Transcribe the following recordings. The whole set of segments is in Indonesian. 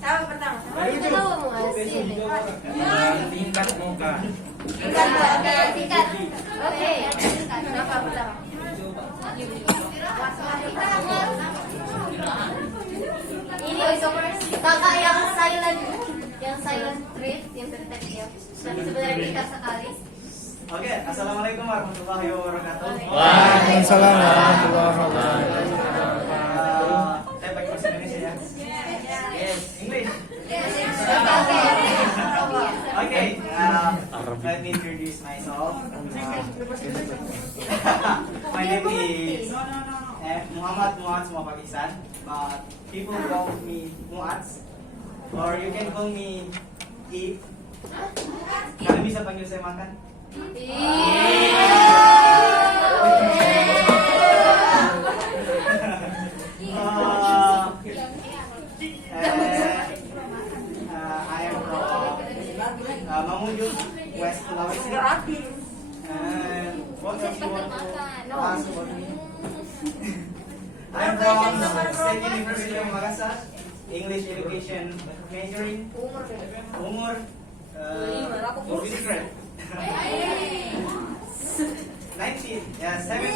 Sama pertama. Tahu mau asli. Tingkat muka. Tingkat oke, tingkat. Oke, tingkat. Nama pertama. Ini kakak yang silent treat, yang terdekat ya. Sebenarnya kita sekali. Oke, assalamualaikum warahmatullahi wabarakatuh. Waalaikumsalam warahmatullahi wabarakatuh. Saya pakai bahasa Indonesia ya. Yes, English. Okay, let me introduce myself. My name is Muhammad Muaz Pakistan, but people call me Muaz, or you can call me Eve. Kalian bisa panggil saya makan? I am from Mamuju, West Sulawesi. And what else you want to ask about me? I am from State University of Makassar, English Education majoring. Umur 15 grade. 19, yeah, 17.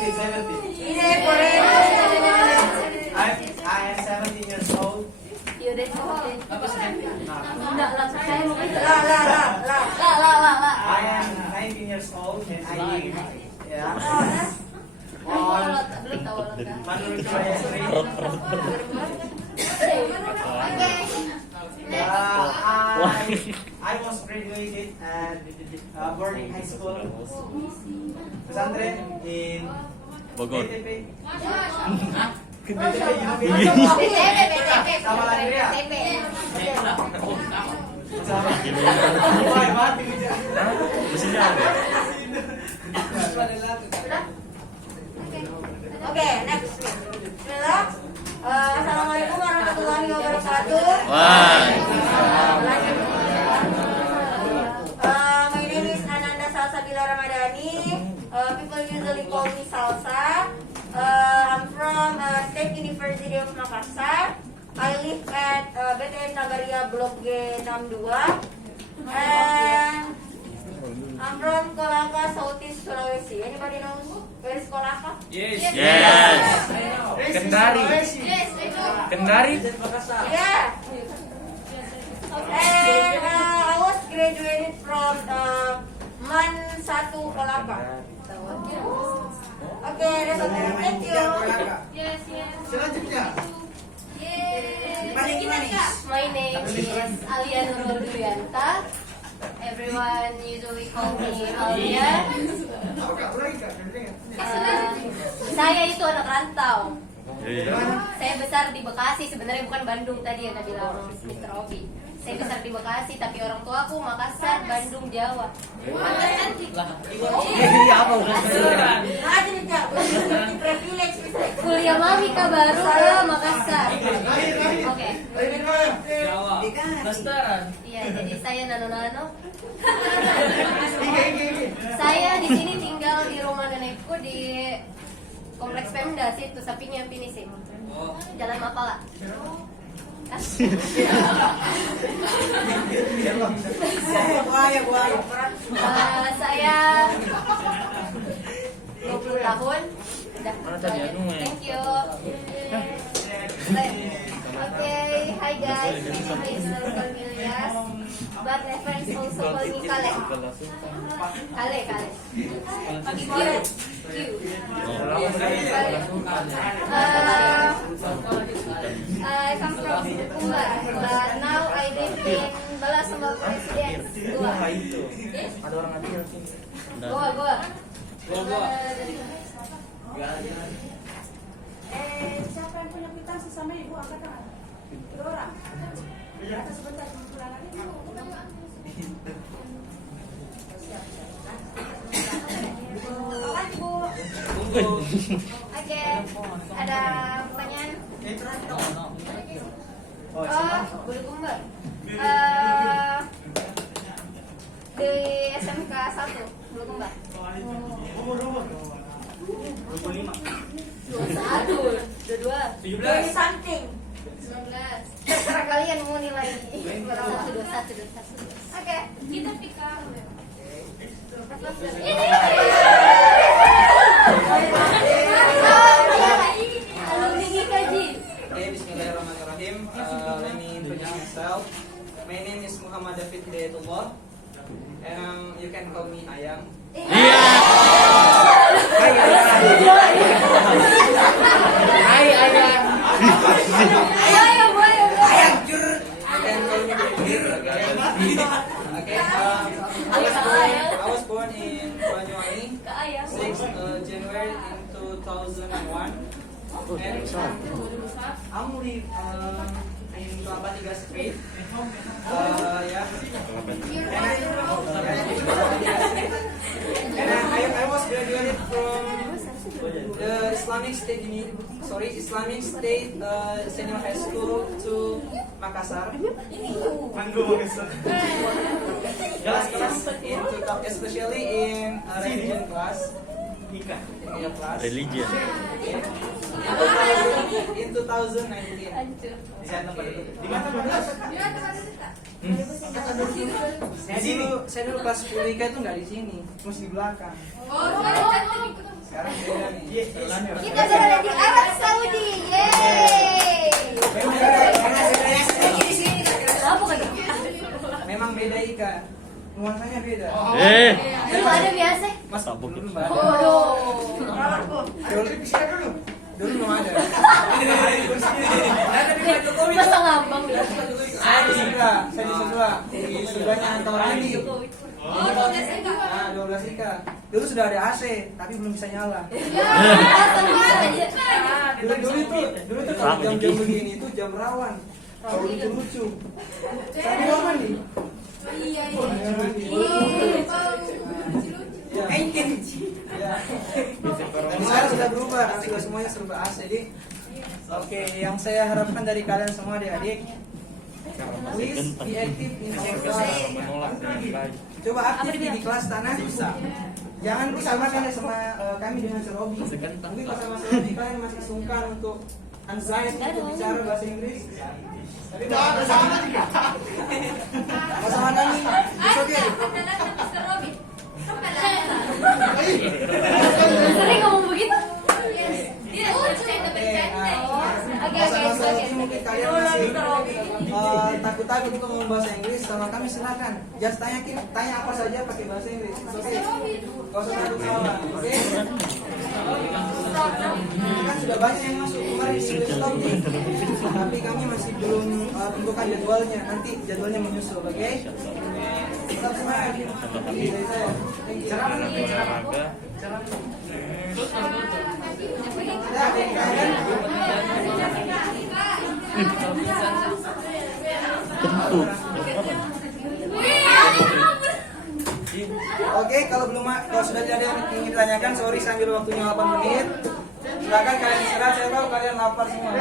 I am 17 years old. Yaudah, enggak lah, saya mau I am 19 years old and I live on Manurujaya Street. I was graduated at boarding high school pesantren in Bogor. BTP. Oke, next. Bismillah. Assalamualaikum warahmatullahi wabarakatuh. My name is Ananda Salsabila Ramadhani. People usually call me Salsa. I'm from State University of Makassar. I live at BTN Nagaria Blok G62. And I'm from Kolaka, Southeast Sulawesi. Anybody knows where is Kolaka? Yes. Yeah. Kendari. And I was graduated from MAN 1 Kolaka. Okay, that's all. Thank you. Yes. Selanjutnya. My name is Alia Nurul Duyanta. Everyone usually call me Alia. Saya itu anak rantau. Saya besar di Bekasi, sebenarnya bukan Bandung tadi yang bilang Mr. Obi. Saya besar di Bekasi, tapi orang tua aku Makassar, Bandung, Jawa. Kuliah Mamika baru ke Makassar. Oke. Iya, jadi saya nano. Saya di sini tinggal di rumah nenekku di Kompleks Pemda situ, sapinya Pinisim. Jalan Mapala. Saya 20 tahun. Thank you. Okay, hi guys. My name is Nurul Ilyas, but my friends also call me Kale. Kale. Q. I come from Bulukumba, but now I live in Balasembah Residence. Goa. Siapa yang punya kwitansi sama ibu angkat tangan? 2 orang. Atas sebentar pulang lagi. Oke, ada pertanyaan? Bulukumba. Di SMK 1 Bulukumba. Umur 25. 21, 22, 17 something. 19. panggil lagi. Satu dua. Oke. Kita pika. Alumni Kaji. Okay, Bismillahirrahmanirrahim. Let me introduce myself. My name is Muhammad David Hidayatullah, and you can call me Ayang. Okay, I was born in Banyuwangi, 6th January in 2001, and I'm live in Kelapa Tiga Street. Yeah. And I was graduated from the Islamic State Senior High School to Makassar. Especially in religion class. Religion. In 2019. Saya dulu pas kuliah itu nggak di sini, terus di belakang. Sekarang beda nih. Kita berada di Arab Saudi. Yeay. Memang beda Ika, nuansanya beda. Dulu ada biasa. Mas Tabuk. dulu mbak. Waduh. Dulu belum ada. Masa ngambang ya? Saya di sebelah. Di sebelahnya Anton Randi. Nah, 12 Ika. Dulu sudah ada AC, tapi belum bisa nyala. Dulu tuh kalau jam-jam begini itu jam rawan. Kalau lucu-lucu. Saya di mana nih? Ya. Sekarang sudah berubah, sudah semuanya serba AC. Jadi, oke, yang saya harapkan dari kalian semua adik-adik, please be active in our class. Coba aktif di kelas tanah. Jangan disamakan sama kami dengan Serobi. Mungkin pas sama Serobi kalian masih sungkan untuk anxiety untuk bicara bahasa Inggris. Tapi sama kami, it's okay. Sering ngomong begitu? Mungkin kalian masih takut-takut untuk ngomong bahasa Inggris, sama kami silakan. Just tanya apa saja pakai bahasa Inggris. Oke. Gak usah takut salah. Oke. Kan sudah banyak yang masuk kemarin sudah stop nih. Tapi kami masih belum tentukan jadwalnya. Nanti jadwalnya menyusul, oke? Tetap semangat. Dari saya. Thank you. Oke, kalau sudah ada yang ingin ditanyakan, sorry saya ambil waktunya 8 menit. Silakan kalian istirahat, saya tahu kalian lapar semua.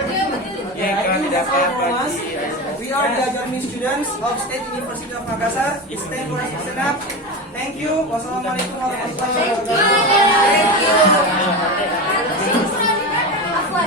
We are the Ajami students of State University of Makassar. It's time for us to stand up. Thank you. Wassalamualaikum warahmatullahi wabarakatuh. Afwan.